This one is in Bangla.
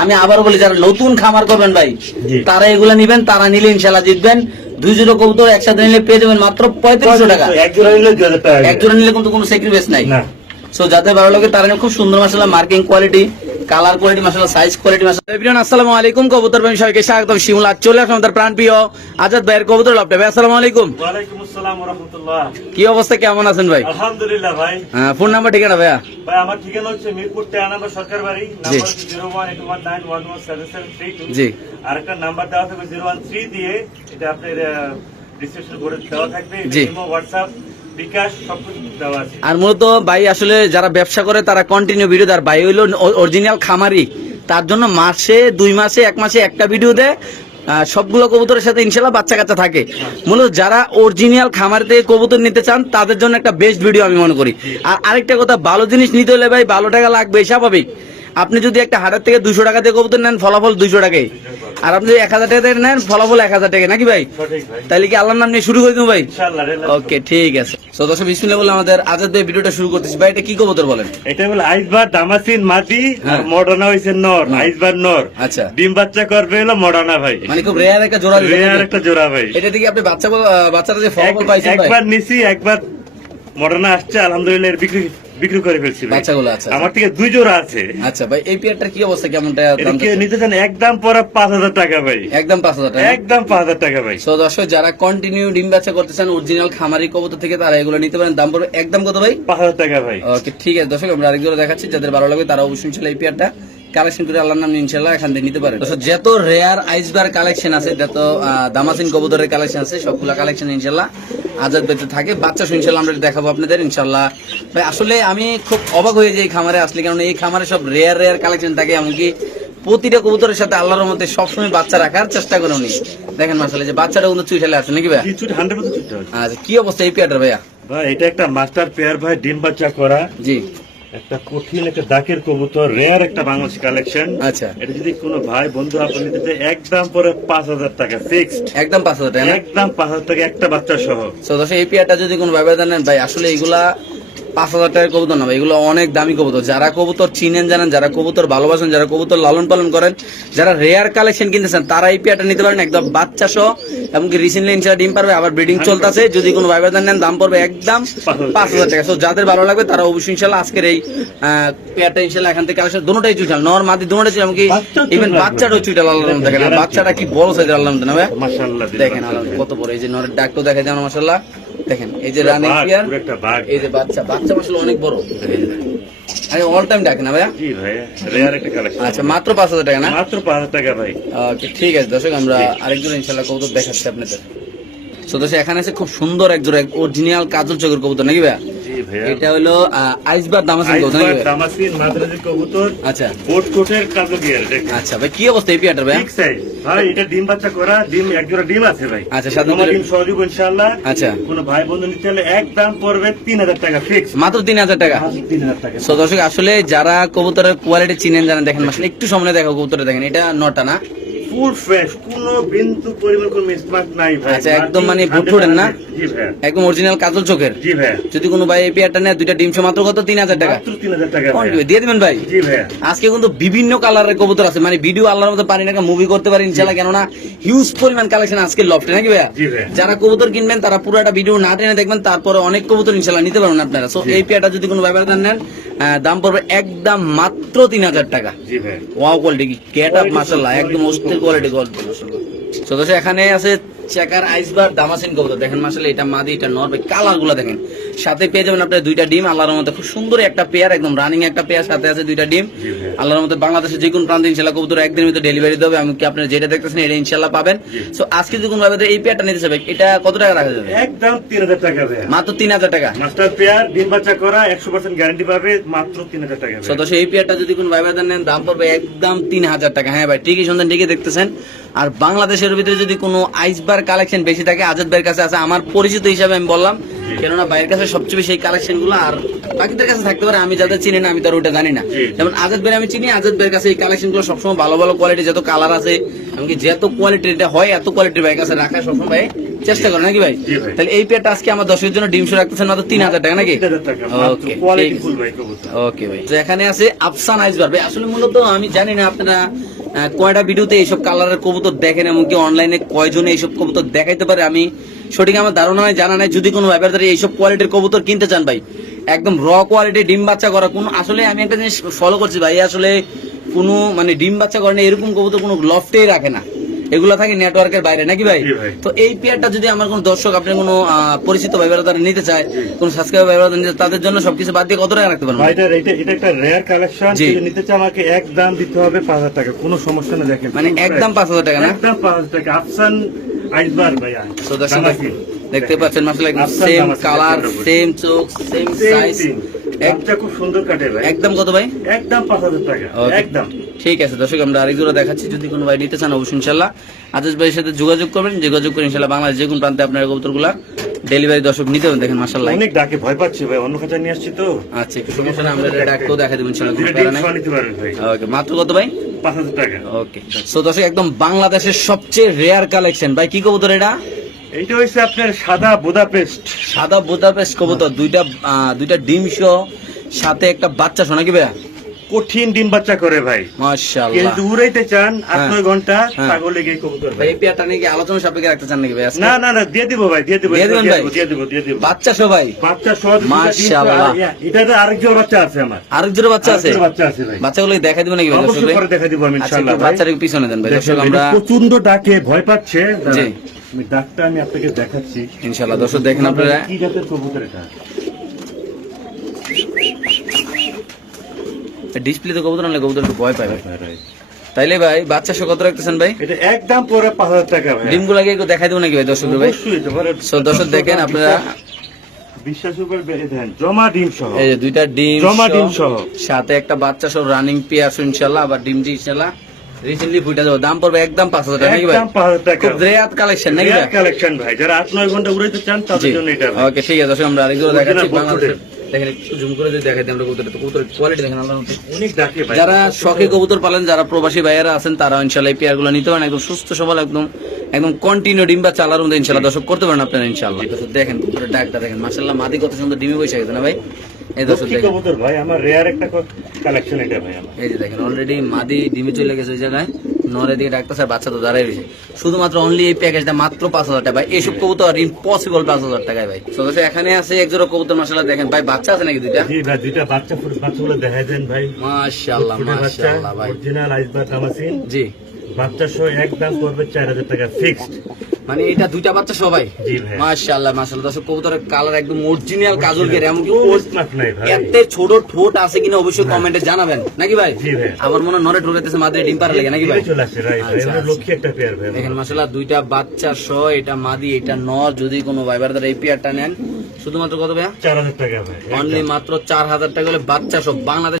আমি আবার বলি যারা নতুন খামার করবেন ভাই তারা এগুলো নিবেন তারা নিলে ইনশাল্লাহ জিতবেন। দুই জোড়া কবুতর একসাথে নিলে পেয়ে যাবেন মাত্র পঁয়ত্রিশশো টাকা। এক জোড়া নিলে এক জোড়া নিলে কিন্তু কোনো সেক্রিফাইস নাই। সো যাদের ভালো লাগে তারা খুব সুন্দর মাসাল্লাহ মার্কিং কোয়ালিটি কালার কোয়ালিটি মাসাল্লাহ সাইজ কোয়ালিটি মাসাল্লাহ এভরিওয়ান আসসালামু আলাইকুম কবুতর ভাই সবাইকে স্বাগতম শিমুল আজ চলে আসলাম তার প্রাণ প্রিয় আজাদ ভাইয়ের কবুতর লাভটা ভাই আসসালামু আলাইকুম। ওয়ালাইকুম আসসালাম রহমতুল্লাহ কি অবস্থা কেমন আছেন ভাই? আলহামদুলিল্লাহ ভাই। ফোন নাম্বার ঠিকানা ভাইয়া? ভাই আমার ঠিকানা হচ্ছে মিরপুর তেরো নম্বর সরকার বাড়ি number zero one eight one nine one one seven seven three two. জি। আর একটা নাম্বার দেওয়া থাকবে জিরো ওয়ান থ্রি দিয়ে এটা আপনার রিসেপশন করে দেওয়া থাকবে। জি। হোয়াটসঅ্যাপ। আর মূলত ভাই আসলে যারা ব্যবসা করে, তারা কন্টিনিউ ভিডিও দেয়। ভাই হইল অরিজিনাল খামারি। তার জন্য মাসে, দুই মাসে, এক মাসে একটা ভিডিও দেয়। সবগুলো কবুতরের সাথে ইনশাল্লাহ বাচ্চা কাচ্চা থাকে। মূলত যারা অরিজিনাল খামার থেকে কবুতর নিতে চান, তাদের জন্য একটা বেস্ট ভিডিও আমি মনে করি। আর আরেকটা কথা, ভালো জিনিস নিতে হলে ভাই ভালো টাকা লাগবে স্বাভাবিক। আপনি যদি একটা হাটের থেকে দুশো টাকা দিয়ে কবুতর নেন, ফলাফল দুইশো টাকাই। আর আপনি এক হাজার টাকা নেন ফলাফল এক হাজার টাকা নাকি ভাই? তাহলে কি আল্লাহর নাম নিয়ে শুরু করে দেবো ভাই? ওকে ঠিক আছে। তো দর্শক বিসমিল্লাহ বলে আমাদের আজাদ ভাই ভিডিওটা শুরু করতেছি। ভাই এটা কি কবুতর বলেন? এটা বলে আইসবার দামাসিন মাটি আর হ্যাঁ। মডার্না হয়েছে নর আইসবার নর। আচ্ছা। ডিম বাচ্চা করবে হলো মডার্না ভাই। মানে খুব রেয়ার একটা জোড়া রেয়ার একটা জোড়া ভাই। এটা থেকে আপনি বাচ্চা বাচ্চারা যে ফলাফল পাইছেন একবার নিছি একবার মডার্না আসছে আলহামদুলিল্লাহ এর বিক্রি বিক্রি করে ফেলছি বাচ্চাগুলো আছে আমার থেকে দুই জোড়া আছে। আচ্ছা ভাই এই পেয়ারটার কি অবস্থা? কেমনটা? নিতে চান একদম পরে পাঁচ হাজার টাকা ভাই। একদম পাঁচ হাজার টাকা। একদম পাঁচ হাজার টাকা ভাই। তো দর্শক যারা কন্টিনিউ ডিম বাচ্চা চান অরিজিনাল খামারি কবুতর থেকে তারা এগুলো নিতে পারেন। দাম পড়বে একদম কত ভাই? পাঁচ হাজার টাকা ভাই। ওকে ঠিক আছে দর্শক আমরা আরেকজন দেখাচ্ছি। যাদের ভালো লাগবে তারা অবশ্যই ছিল এই পেয়ারটা। কালেকশন করে আল্লাহর নাম ইনশাল্লাহ এখান থেকে নিতে পারেন যত রেয়ার আইসবার কালেকশন আছে যত দামাসিন কবুতরের কালেকশন আছে সবগুলো কালেকশন ইনশাল্লাহ আজাদ বেঁচে থাকে। বাচ্চা ইনশাল্লাহ আমরা দেখাবো আপনাদের ইনশাল্লাহ ভাই আসলে আমি খুব অবাক হয়ে যাই খামারে আসলে কারণ এই খামারে সব রেয়ার রেয়ার কালেকশন থাকে এমনকি প্রতিটা কবুতরের সাথে আল্লাহর মধ্যে সবসময় বাচ্চা রাখার চেষ্টা করে উনি। দেখেন মাসালে যে বাচ্চাটা কিন্তু চুইঠালে আছে নাকি ভাই আচ্ছা কি অবস্থা এই পেয়ারটা ভাইয়া? ভাই এটা একটা মাস্টার পেয়ার ভাই ডিম বাচ্চা করা। জি। একটা কঠিন একটা দাকের কবুতর রেয়ার একটা বাংলাদেশি কালেকশন আচ্ছা। এটা যদি কোনো ভাই বন্ধু আপনি নিতে একদম পরে পাঁচ হাজার টাকা ফিক্সড একদম পাঁচ হাজার টাকা একদম পাঁচ হাজার টাকা একটা বাচ্চা সহ তো দর্শক এই পেয়ারটা যদি কোনো ভাই দেন ভাই আসলে এগুলা পাঁচ হাজার টাকার কবুতর না ভাই এগুলো অনেক দামি কবুতর। যারা কবুতর চিনেন জানেন যারা কবুতর ভালোবাসেন যারা কবুতর লালন পালন করেন যারা রেয়ার কালেকশন কিনতেছেন তারা এই পেয়ারটা নিতে পারেন একদম বাচ্চা সহ। এমনকি রিসেন্টলি ইনশাল্লাহ ডিম পারবে আবার ব্রিডিং চলতেছে। যদি কোনো ব্যবহার নেন দাম পড়বে একদম পাঁচ হাজার টাকা। তো যাদের ভালো লাগবে তারা অবশ্যই ইনশাল্লাহ আজকের এই পেয়ারটা ইনশাল্লাহ এখান থেকে কালেকশন দুটোটাই চুইটাল নর মাদি দুটোটাই চুইটাল এমনকি ইভেন বাচ্চাটাও চুইটাল আল্লাহ দেখেন। বাচ্চাটা কি বড় সাইজের আল্লাহ দেখেন। আল্লাহ কত বড়। এই যে নরের ডাকটো দেখা যায় মাসাল্লাহ দেখেন এই যে রানিং পিয়ার। এই যে বাচ্চা বাচ্চা আসলে অনেক বড়। এই যে দেখেন। আরে অল টাইম ডাকে না ভাইয়া? জি ভাই রেয়ার একটা কালেকশন আচ্ছা মাত্র পাঁচ হাজার টাকা না? মাত্র পাঁচ হাজার টাকা ভাই। ওকে ঠিক আছে দর্শক আমরা আরেকজন কবুতর দেখাচ্ছি আপনাদের। তো এখানে আছে খুব সুন্দর এক জোড়া অরিজিনাল কাজল চোখের কবুতর নাকি ভাইয়া? এটা হলো আইসবার দামাসিন আইসবার দামাসিন মাদ্রাজি কবুতর আচ্ছা। কোট কোটের কাজু গিয়ার আচ্ছা ভাই কি অবস্থা এই ভাইয়া ঠিক সাইজ ভাই এটা ডিম বাচ্চা করা ডিম এক জোড়া ডিম আছে ভাই। আচ্ছা, সাত নম্বরে- ডিম সহযোগ ইনশাআল্লাহ। আচ্ছা। কোনো ভাই বন্ধু নিতে চাইলে একদম পড়বে তিন হাজার টাকা ফিক্স মাত্র তিন হাজার টাকা? তিন হাজার টাকা। সো দর্শক আসলে যারা কবুতরের কোয়ালিটি চিনেন জানেন দেখেন আসলে একটু সামনে দেখো কবুতরে দেখেন এটা নটা না? ফুল ফ্রেশ কোনো বিন্দু পরিমাণ কোনো মিসমার্ক নাই ভাই। আচ্ছা, একদম মানে না? জি ভাই। একদম অরিজিনাল কাজল চোখের? জি ভাই। যদি কোনো ভাই এই পেয়ারটা নেয় দুইটা ডিম মাত্র কত? তিন হাজার টাকা। মাত্র তিন হাজার টাকা কোন দিবে? দিয়ে দিবেন ভাই? জি ভাই। আজকে কিন্তু বিভিন্ন কালারের কবুতর আছে। মানে ভিডিও আল্লাহর মতো পারি না মুভি করতে পারি ইনশাল্লাহ কেননা হিউজ পরিমাণ কালেকশন আজকে লফটে নাকি ভাই। যারা কবুতর কিনবেন তারা পুরো একটা ভিডিও না টেনে দেখবেন তারপরে অনেক কবুতর ইনশাল্লাহ নিতে পারবেন আপনারা। সো এই পেয়ারটা যদি কোনো ব্যাপারে নেন দাম পড়বে একদম মাত্র তিন হাজার টাকা। জি ভাই। ওয়াও কোয়ালিটি কি গেট আপ মাশাআল্লাহ একদম অস্থির কোয়ালিটি গল্প। তো এখানে আছে চেকার আইসবার দামাসিন কবুতর দেখেন মাশাআল্লাহ এটা মাদি এটা নর ভাই কালারগুলো দেখেন। সাথে পেয়ে যাবেন আপনার দুইটা ডিম। আল্লাহর মধ্যে খুব সুন্দর একটা পেয়ার একদম রানিং একটা পেয়ার সাথে আছে দুইটা ডিম। আল্লাহর মধ্যে বাংলাদেশের যে কোনো প্রান্তে ইনশাল্লাহ কবুতর একদিনের ভিতরে ডেলিভারি দেবে আমি কি আপনারা যেটা দেখতেছেন এটা ইনশাল্লাহ পাবেন। সো আজকে যদি কোনো ভাবে এই পেয়ারটা নিতে চাবে এটা কত টাকা রাখা যাবে? একদম তিন হাজার টাকা মাত্র তিন হাজার টাকা? মাস্টার পেয়ার ডিম বাচ্চা করা একশো পার্সেন্ট গ্যারান্টি পাবে মাত্র তিন হাজার টাকা সদস্য এই পেয়ারটা যদি কোনো ভাই ভাইদের নেন দাম পড়বে একদম তিন হাজার টাকা। হ্যাঁ ভাই ঠিকই সন্ধান ঠিকই দেখতেছেন। আর বাংলাদেশের ভিতরে যদি কোনো আইসবার কালেকশন বেশি থাকে আজাদ ভাইয়ের কাছে আছে আমার পরিচিত হিসাবে আমি বললাম। কেননা ভাইয়ের কাছে সবচেয়ে বেশি এই কালেকশনগুলো আর বাকিদের কাছে থাকতে পারে আমি যাদের চিনি না আমি তার ওটা জানি না। যেমন আজাদ ভাই আমি চিনি আজাদ ভাইয়ের কাছে এই কালেকশনগুলো সবসময় ভালো ভালো কোয়ালিটি যত কালার আছে এমনকি যত কোয়ালিটির এটা হয় এত কোয়ালিটির ভাইয়ের কাছে রাখা সবসময় ভাই চেষ্টা করেন নাকি ভাই? তাহলে এই পেয়ারটা আজকে আমার দশের জন্য ডিম শো রাখতেছেন মাত্র তিন হাজার টাকা নাকি? 3000 টাকা, মাত্র ওকে ওকে ভাই এখানে আছে আফসান আইসবার। ভাই আসলে মূলত আমি জানি না আপনারা কয়টা ভিডিওতে এইসব কালারের কবুতর দেখেন এমনকি অনলাইনে কয়জনে এইসব কবুতর দেখাইতে পারে? আমি সঠিক আমার ধারণা নাই জানা নাই। যদি কোনো ব্যাপার ধরে এইসব কোয়ালিটির কবুতর কিনতে চান ভাই, একদম র কোয়ালিটি ডিম বাচ্চা করা কোন আসলে আমি একটা জিনিস ফলো করছি ভাই, আসলে কোনো মানে ডিম বাচ্চা করে না, এরকম কবুতর কোনো লফটেই রাখে না। এগুলো থাকে নেটওয়ার্কের বাইরে নাকি ভাই? তো এই পেয়ারটা যদি আমার কোনো দর্শক আপনার কোনো পরিচিত ভাই তারা নিতে চায় কোন সাবস্ক্রাইবার ভাই নিতে তাদের জন্য সবকিছু বাদ দিয়ে কত টাকা রাখতে পারবেন? এটা এটা একটা রেয়ার কালেকশন যদি নিতে চান আমাকে এক দাম দিতে হবে পাঁচ হাজার টাকা। কোনো সমস্যা না দেখেন। মানে একদম পাঁচ হাজার টাকা না? একদম পাঁচ হাজার টাকা। আফসান আইসবার ভাই তো দেখতে পাচ্ছেন মাসাল সেম কালার সেম চোখ সেম সাইজ thing। খুব সুন্দর কাটে ভাই। একদম কত ভাই? একদম পাঁচ হাজার টাকা একদম। ঠিক আছে দর্শক আমরা আরেক জোড়া দেখাচ্ছি। যদি কোনো ভাই নিতে চান অবশ্যই ইনশাল্লাহ আদেশ ভাইয়ের সাথে যোগাযোগ করবেন। যোগাযোগ করে ইনশাল্লাহ বাংলাদেশ যে কোনো প্রান্তে আপনার কবুতরগুলা ডেলিভারি দর্শক নিতে হবে দেখেন মাসাল্লাহ অনেক ডাকে ভয় পাচ্ছি ভাই অন্য খাঁচা নিয়ে আসছি তো। আচ্ছা একটু সমস্যা না আমরা ডাকতেও দেখা দেবো ইনশাল্লাহ কোনো প্যারা নাই। খাওয়া নিতে পারেন ভাই। ওকে মাত্র কত ভাই? পাঁচ হাজার টাকা। ওকে সো দর্শক একদম বাংলাদেশের সবচেয়ে রেয়ার কালেকশন ভাই কি কবুতর এটা? এইটা হচ্ছে আপনার সাদা বুদাপেস্ট। সাদা বোদাপেস্ট কবুতর দুইটা দুইটা ডিম সহ সাথে একটা বাচ্চা শোনা কি ভাইয়া? কঠিন ডিম বাচ্চা করে ভাই। মাশাআল্লাহ। যদি উড়াইতে চান আট হ্যাঁ। নয় ঘণ্টা হ্যাঁ। ছাগলে গিয়ে কবুতর ভাই। ভাই এই পেয়ারটা নিয়ে আলোচনা সাপেক্ষে রাখতে চান নাকি ভাই আজকে? না না না দিয়ে দিব ভাই দিয়ে দিব দিয়ে দিবেন ভাই? দিয়ে দিব দিয়ে দিব। বাচ্চা সবাই বাচ্চা সহ মাশাআল্লাহ। সহ- আর- এটাতে আরেকজন বাচ্চা আছে আমার। আরেক জোড়া বাচ্চা আছে? বাচ্চা আছে ভাই। বাচ্চাগুলো দেখা দিবেন নাকি ভাই দর্শক অবশ্যই পরে দেখা দিব আমি আচ্ছা ইনশাআল্লাহ ভাই। বাচ্চার পিছনে দেন ভাই দর্শক আমরা প্রচণ্ড ডাকে ভয় পাচ্ছে। জি। আমি ডাকটা আমি আপনাকে দেখাচ্ছি। ইনশাআল্লাহ দর্শক দেখেন আপনারা কি জাতের কবুতর এটা? ডিসপ্লে কবুতর আনলে কবুতর একটু ভয় পায় ভাই। তাইলে ভাই বাচ্চা সহ কত রাখতেছেন ভাই? এটা একদম পরে পাঁচ হাজার টাকা ভাই একটু দেখাই দেবো নাকি ভাই দর্শক ভাই? দর্শক দেখেন আপনারা বিশ্বাস উপর দেন। জমা ডিম সহ। এই যে দুইটা ডিম জমা ডিম সহ। সাথে একটা বাচ্চা সহ রানিং পেয়ার ইনশাল্লাহ আবার ডিমটি ইনশাল্লাহ রিসেন্টলি ফুটে যাবে। দাম পড়বে একদম পাঁচ হাজার টাকা নাকি ভাই? খুব রেয়াত কালেকশন নাকি ভাই? কালেকশন ভাই। যারা আট নয় ঘণ্টা উড়াইতে চান তাদের জন্য এটা ওকে ঠিক আছে আমরা আরেকজন দেখাচ্ছি বাংলাদেশের। দেখেন একটু জুম করে যদি দেখাই আমরা কবুতর কবুতর কোয়ালিটি দেখেন আল্লাহ অনেক ডাকে ভাই। যারা শখে কবুতর পালেন যারা প্রবাসী ভাইয়েরা আছেন তারা ইনশাল্লাহ এই পেয়ারগুলো নিতে পারেন। একদম সুস্থ সবল একদম একদম কন্টিনিউ ডিম বা চালার মধ্যে ইনশাল্লাহ দর্শক করতে পারেন আপনারা ইনশাল্লাহ দেখেন কবুতরের ডাকটা দেখেন। মাসাল্লাহ মাদি কত সুন্দর ডিমে বসে গেছে না ভাই? এই দর্শক লক্ষ্মী দেখেন। কবুতর ভাই আমার রেয়ার একটা কালেকশন এটা ভাই আমার। এই যে দেখেন অলরেডি মাদি ডিমে চলে গেছে ওই জায়গায়। নরে দিকে ডাক্তার বাচ্চা তো দাঁড়াই রয়েছে। শুধুমাত্র অনলি এই প্যাকেজটা মাত্র পাঁচ হাজার টাকা ভাই। এইসব কবুতর ইম্পসিবল পাঁচ হাজার টাকায় ভাই। তো এখানে আছে এক জোড়া কবুতর মাসাল্লাহ দেখেন। ভাই বাচ্চা আছে নাকি দুইটা? জি ভাই দুইটা বাচ্চা বাচ্চাগুলো দেখাই দেন ভাই। মাশাআল্লাহ মাশাআল্লাহ ভাই। অরিজিনাল আইসবার দামাসিন জি। বাচ্চা সহ একদম পড়বে চার হাজার টাকা ফিক্সড মানে এটা দুইটা বাচ্চা সবাই। ভাই। মাশাআল্লাহ মাশাআল্লাহ। দর্শক কবুতরের কালার একদম অরিজিনাল কাজল কে এমনকি কোনো স্মার্ট এতে ছোট ঠোঁট আছে কিনা অবশ্যই কমেন্টে জানাবেন। নাকি ভাই? আমার মনে নরে ঠোঁটেছে মাদ্রে ডিম পারে লাগে নাকি ভাই? ভাই আচ্ছা, আচ্ছা। লক্ষ্মী একটা পেয়ার ভাই দেখেন মাসাল্লাহ দুইটা বাচ্চা সহ এটা মাদি এটা নর যদি কোনো ভাইবার দ্বারা এই পেয়ারটা নেন। শুধুমাত্র কত ভাইয়া? চার হাজার টাকা ভাই অনলি মাত্র চার হাজার টাকা হলে বাচ্চা সব বাংলাদেশ